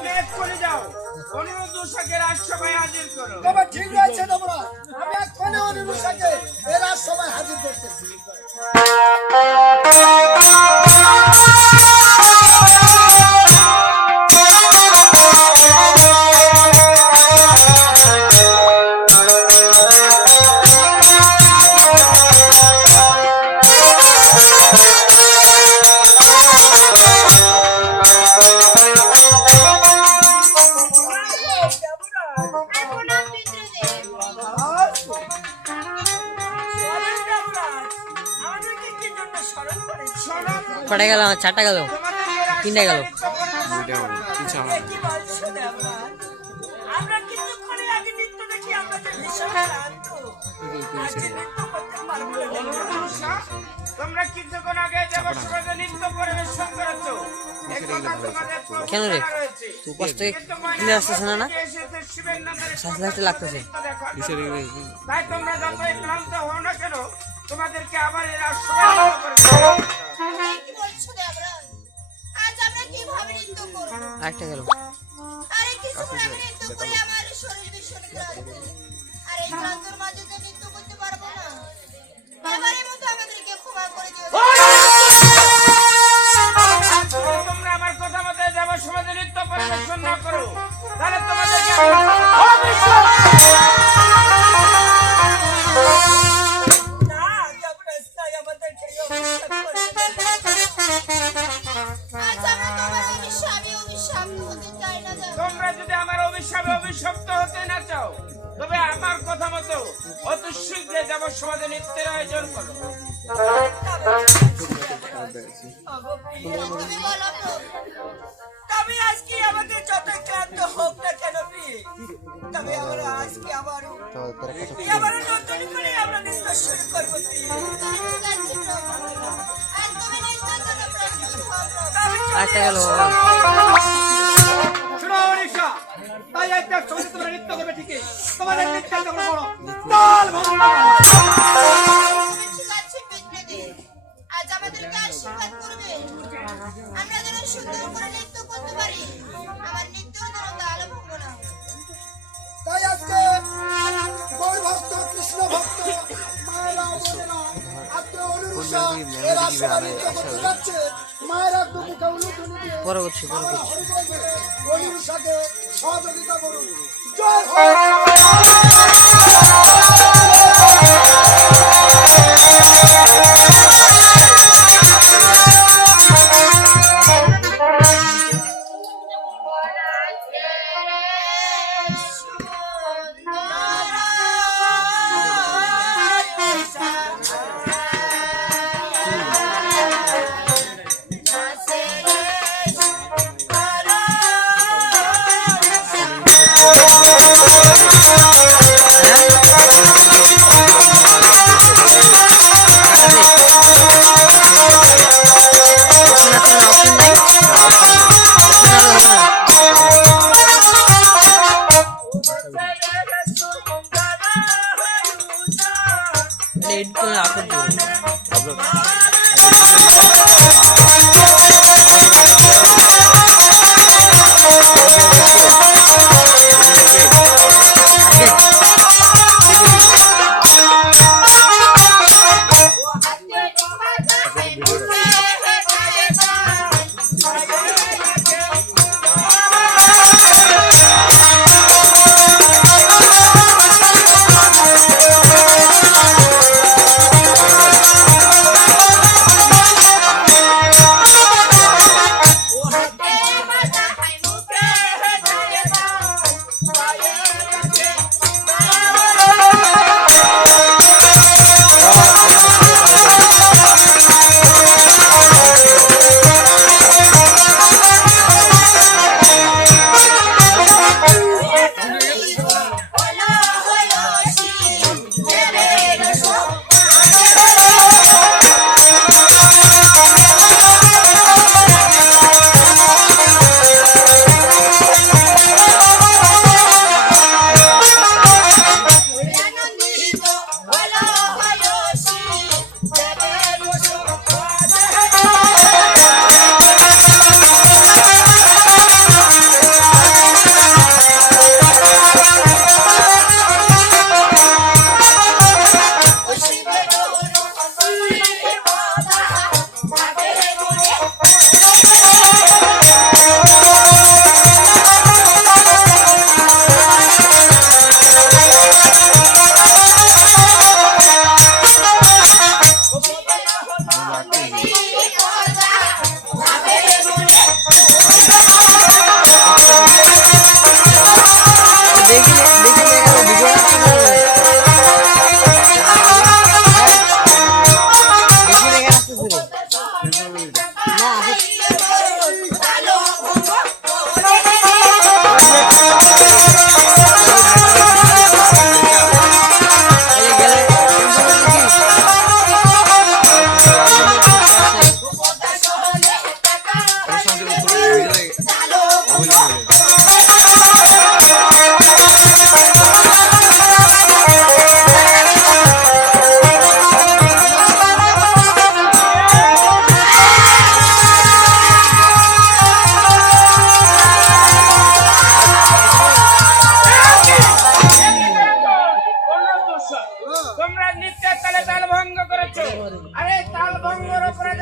তুমি এক্ষুনি যাও অনুরোধ উষাকে রাজসভায় হাজির করো। তবে ঠিক আছে তোমরা। আমি এক্ষণে অনুরূষাকে এরা সবাই হাজির করতেছি। দেবসভাতে নৃত্য পরিবেশন করেছ এই কথা তোমাদের কেন রে? তুই কষ্ট থেকে কিনে আসতেছে না না? শ্বাস লাগতে লাগতেছে। তাই তোমরা যতই ক্লান্ত হও না কেন তোমাদেরকে আবার এরা আরেকটা গেল। তোমরা যদি আমার অভিশাপে অভিশপ্ত হতে না চাও তবে আমার কথা মতো অত শীঘ্রই সমাজে নৃত্যের আয়োজন করো। তবে আজকে আমাদের যত ক্লান্ত হোক না কেন তবে আমরা আজকে আবারও আবারও নতুন করে আমরা নৃত্য শুরু করব আরেকটা গেল। তাই একটা সঙ্গে তোমরা নৃত্য করবে ঠিকই তোমাদের নৃত্য তোমরা বড় তাল ভঙ্গ ঠিক আছে পিতৃদেব আজ আমাদেরকে আশীর্বাদ করবে আমরা যেন সুন্দর করে নৃত্য করতে পারি আমার নৃত্যের যেন তাল ভঙ্গ না তাই আজকে গৌর ভক্ত কৃষ্ণ ভক্ত মায়েরা বোনেরা আজকে অনুরূষা এরা সবাই নৃত্য করতে যাচ্ছে। পরে করছি পরে করছি সহযোগিতা করুন। এডিট করে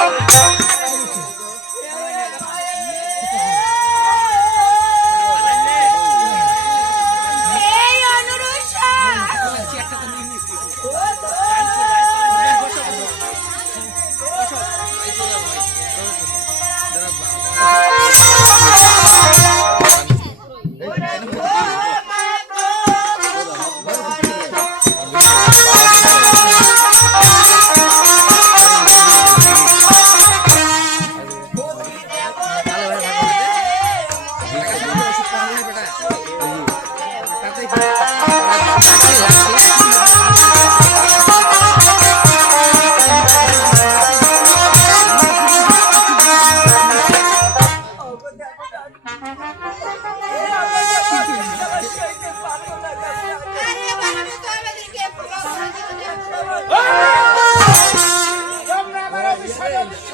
Música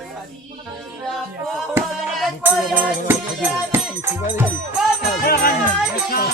Oh, my God.